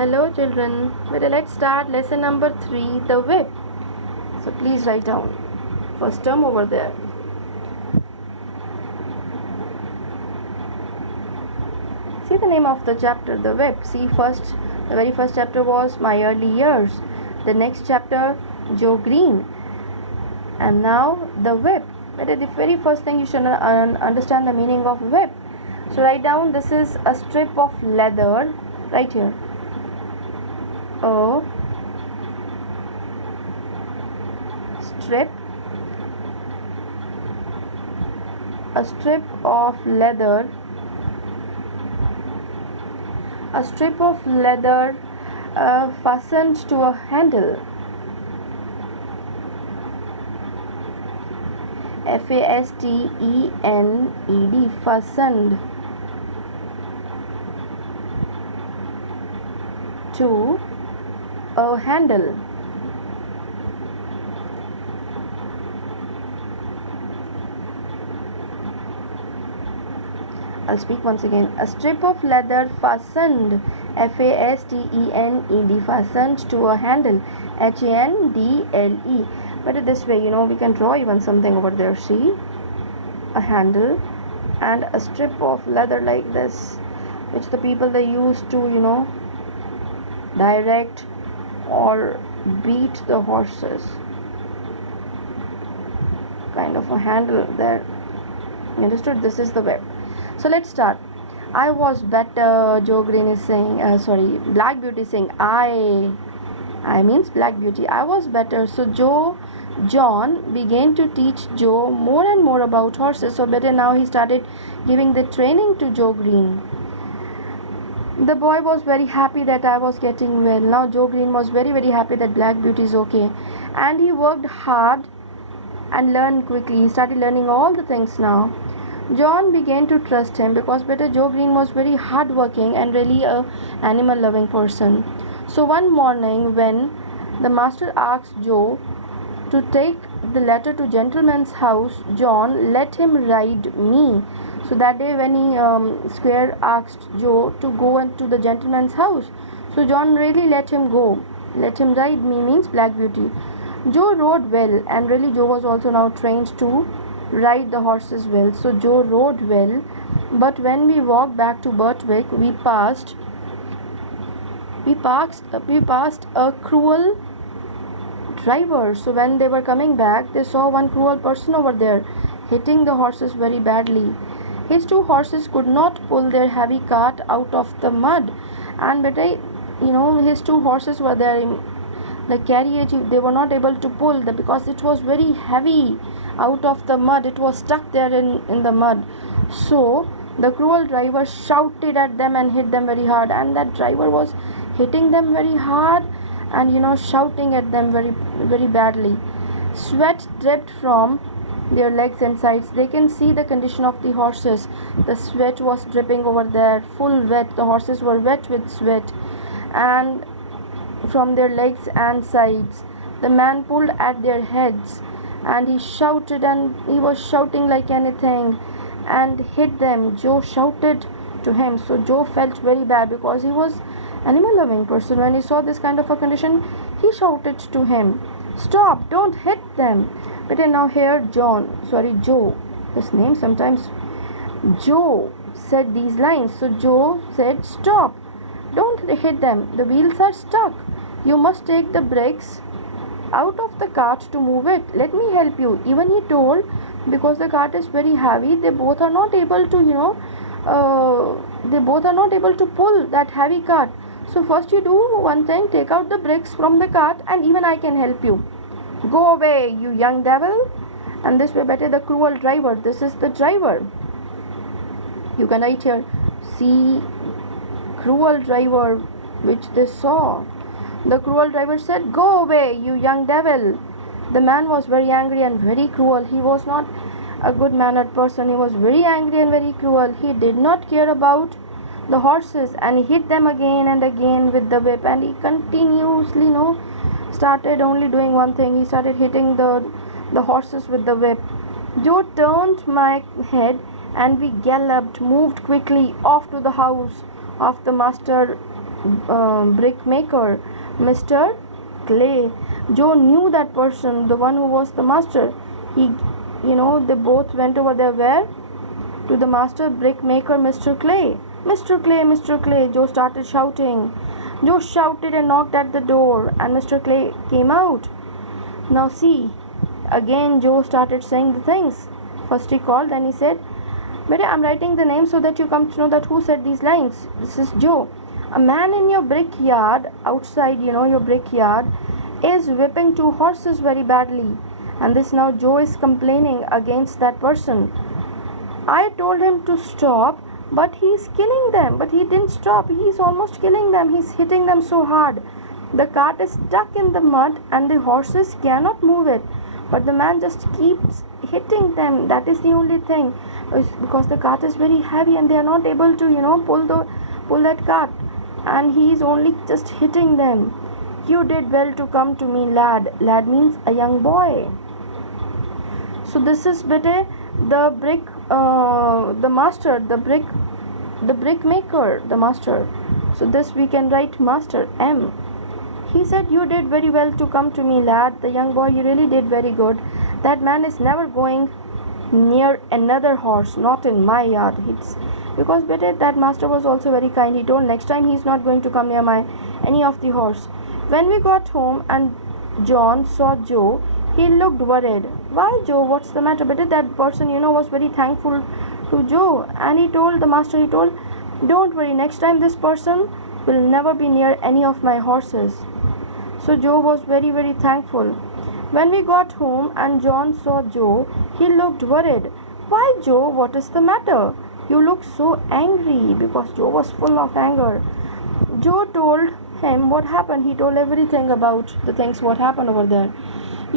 Hello children, let's start lesson number 3, the whip. So please write down first term over there. See the name of the chapter, the whip. See first, the very first chapter was My Early Years. The next chapter, Joe Green. And now the whip. The very first thing you should understand the meaning of whip. So write down, this is a strip of leather right here. A strip of leather, fastened to a handle. Fastened, fastened to a handle. I'll speak once again. A strip of leather fastened, fastened, fastened to a handle, handle. But this way, we can draw even something over there. See, a handle and a strip of leather like this, which the people they used to, direct or beat the horses. Kind of a handle there. You understood? This is the whip. So let's start. I was better, Joe Green is saying, Black Beauty is saying, I means Black Beauty. I was better. So John began to teach Joe more and more about horses. So better now he started giving the training to Joe Green. The boy was very happy that I was getting well. Now Joe Green was very, very happy that Black Beauty is okay. And he worked hard and learned quickly. He started learning all the things now. John began to trust him because Joe Green was very hardworking and really a animal loving person. So one morning when the master asked Joe to take the letter to gentleman's house, John let him ride me. So that day when Square asked Joe to go into the gentleman's house, so John really let him go. Let him ride me means Black Beauty. Joe rode well, and really Joe was also now trained to ride the horses well. So Joe rode well, but when we walked back to Birtwick, we passed a cruel driver. So when they were coming back, they saw one cruel person over there hitting the horses very badly. His two horses could not pull their heavy cart out of the mud, and his two horses were there in the carriage. They were not able to pull because it was very heavy out of the mud. It was stuck there in the mud. So the cruel driver shouted at them and hit them very hard, and that driver was hitting them very hard and shouting at them very, very badly. Sweat dripped from their legs and sides. They can see the condition of the horses. The sweat was dripping over there, full wet. The horses were wet with sweat and from their legs and sides. The man pulled at their heads and he shouted, and he was shouting like anything and hit them. Joe shouted to him. So Joe felt very bad because he was animal loving person. When he saw this kind of a condition, he shouted to him, "Stop, don't hit them." But now here Joe, his name sometimes, Joe said these lines. So Joe said, "Stop, don't hit them. The wheels are stuck. You must take the bricks out of the cart to move it. Let me help you." Even he told, because the cart is very heavy, they both are not able to, pull that heavy cart. So first you do one thing, take out the bricks from the cart, and even I can help you. Go away, you young devil. And this way better the cruel driver. This is the driver. You can write here, see cruel driver which they saw. The cruel driver said, "Go away, you young devil." The man was very angry and very cruel. He was not a good mannered person. He was very angry and very cruel. He did not care about the horses, and he hit them again and again with the whip, and he continuously started only doing one thing. He started hitting the horses with the whip. Joe turned my head and we galloped, moved quickly off to the house of the master brick maker, Mr. Clay. Joe knew that person, the one who was the master. He, they both went over there where? To the master brick maker, Mr. Clay. Mr. Clay, Mr. Clay, Joe started shouting. Joe shouted and knocked at the door, and Mr. Clay came out. Now see, again Joe started saying the things. First he called, then he said, "Beta, I'm writing the name so that you come to know that who said these lines. This is Joe. A man in your brickyard, outside, your brickyard, is whipping two horses very badly." And this now Joe is complaining against that person. "I told him to stop, but he's killing them." But he didn't stop. He's almost killing them. He's hitting them so hard. The cart is stuck in the mud and the horses cannot move it. But the man just keeps hitting them. That is the only thing. Because the cart is very heavy and they are not able to, pull that cart. And he is only just hitting them. "You did well to come to me, lad." Lad means a young boy. So this is better the master, the brick maker, the master. So this we can write master, M. He said, "You did very well to come to me, lad." The young boy, you really did very good. That man is never going near another horse, not in my yard. It's because better that master was also very kind. He told next time he's not going to come near any of the horse. When we got home and John saw Joe, he looked worried. "Why, Joe? What's the matter?" But that person, was very thankful to Joe. And he told the master, "Don't worry, next time this person will never be near any of my horses." So Joe was very, very thankful. When we got home and John saw Joe, he looked worried. "Why, Joe? What is the matter? You look so angry," because Joe was full of anger. Joe told him what happened. He told everything about the things what happened over there.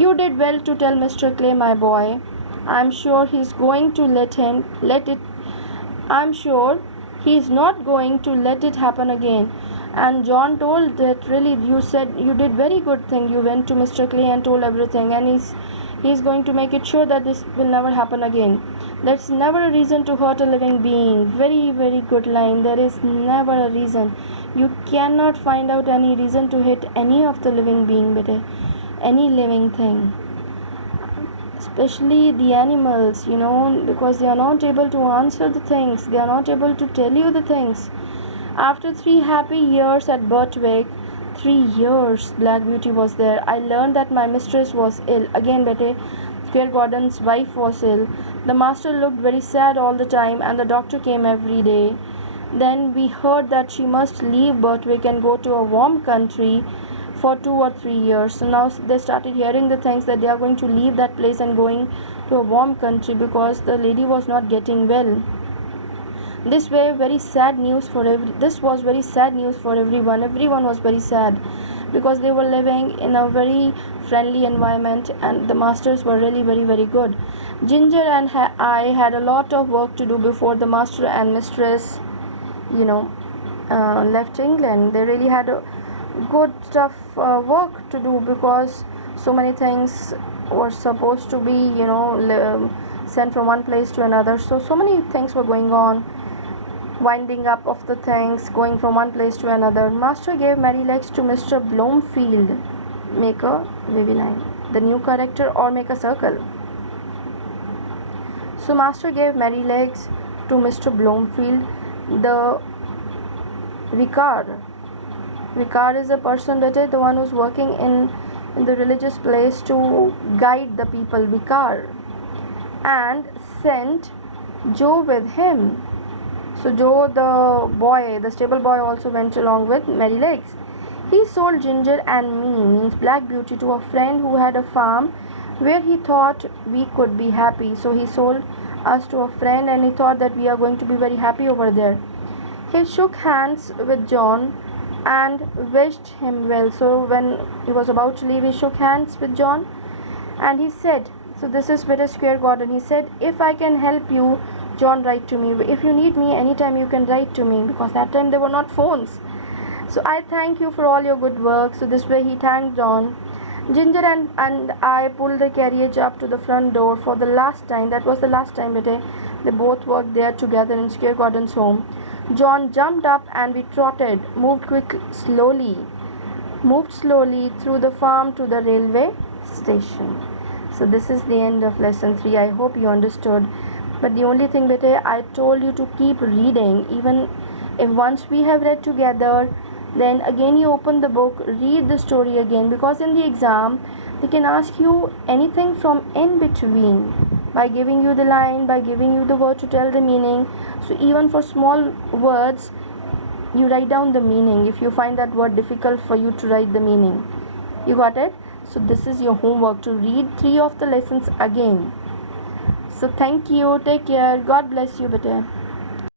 "You did well to tell Mr. Clay, my boy. I'm sure he's going to I'm sure he's not going to let it happen again." And John told that really you said you did very good thing. You went to Mr. Clay and told everything, and he's going to make it sure that this will never happen again. That's never a reason to hurt a living being. Very, very good line. There is never a reason. You cannot find out any reason to hit any of the living being, but any living thing, especially the animals, because they are not able to answer the things. They are not able to tell you the things. After 3 happy years at Birtwick, 3 years, Black Beauty was there, I learned that my mistress was ill. Again, Betty, Square Gordon's wife was ill. The master looked very sad all the time, and the doctor came every day. Then we heard that she must leave Birtwick and go to a warm country for 2 or 3 years. So now they started hearing the things that they are going to leave that place and going to a warm country because the lady was not getting well. This was very sad news for everyone. Everyone was very sad because they were living in a very friendly environment and the masters were really very, very good. Ginger and I had a lot of work to do before the master and mistress left England. They really had a good tough work to do because so many things were supposed to be sent from one place to another. So many things were going on, winding up of the things, going from one place to another. Master gave Merrylegs to Mr. Bloomfield. Make a wavy line, the new character, or make a circle. So master gave Merrylegs to Mr. Bloomfield, the vicar. Vicar is a person that is the one who's working in the religious place to guide the people, vicar, and sent Joe with him. So Joe, the stable boy, also went along with Merrylegs. He sold Ginger and me, means Black Beauty, to a friend who had a farm where he thought we could be happy. So he sold us to a friend and he thought that we are going to be very happy over there. He shook hands with John and wished him well. So when he was about to leave, he shook hands with John and he said, so this is Peter Square Gordon, he said, "If I can help you, John, write to me. If you need me anytime, you can write to me," because that time there were not phones. "So I thank you for all your good work." So this way he thanked John. Ginger and I pulled the carriage up to the front door for the last time. That was the last time they both worked there together in Square Gordon's home. John jumped up and we trotted, moved slowly through the farm to the railway station. So this is the end of lesson 3. I hope you understood. But the only thing, beta, I told you to keep reading. Even if once we have read together, then again you open the book, read the story again, because in the exam they can ask you anything from in between by giving you the line, by giving you the word to tell the meaning. So even for small words, you write down the meaning if you find that word difficult for you to write the meaning. You got it? So this is your homework, to read 3 of the lessons again. So thank you, take care, God bless you, beta.